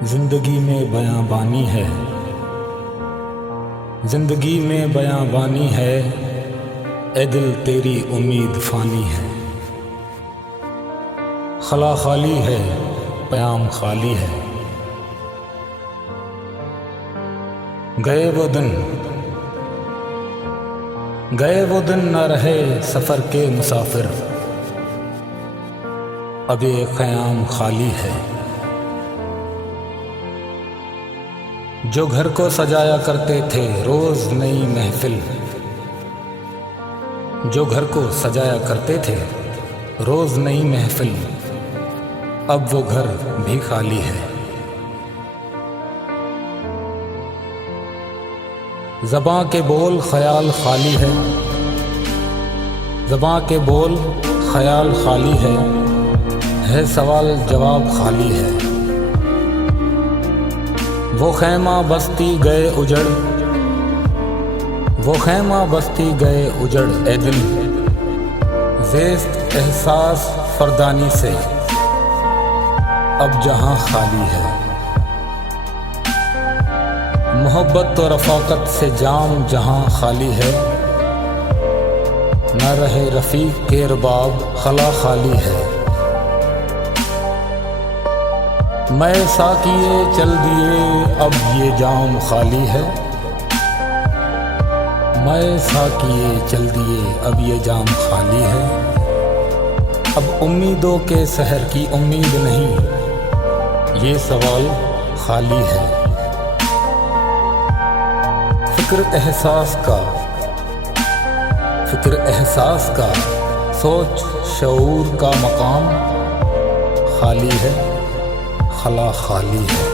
जिंदगी में बयां-बानी है, जिंदगी में बयां-बानी है, ए दिल तेरी उम्मीद फानी है। खला खाली है, प्याम खाली है। गए वो दिन न रहे सफ़र के मुसाफिर, अब ये क़याम खाली है। जो घर को सजाया करते थे रोज़ नई महफिल, जो घर को सजाया करते थे रोज़ नई महफिल, अब वो घर भी खाली है। ज़बां के बोल ख़याल खाली है, ज़बां के बोल ख़याल खाली है सवाल जवाब खाली है। वो खैमा बस्ती गए उजड़, वो खैमा बस्ती गए उजड़, ए दिल ज़ेस्त एहसास फरदानी से अब जहां खाली है। मोहब्बत और रफ़ाक़त से जाम जहां खाली है, न रहे रफ़ीक के रबाब खला खाली है। मैं साकिए चल दिए अब ये जाम खाली है, मैं साकिए चल दिए अब ये जाम खाली है। अब उम्मीदों के सहर की उम्मीद नहीं, ये सवाल खाली है। फ़िक्र एहसास का सोच शऊर का मकाम खाली है, खला खाली है।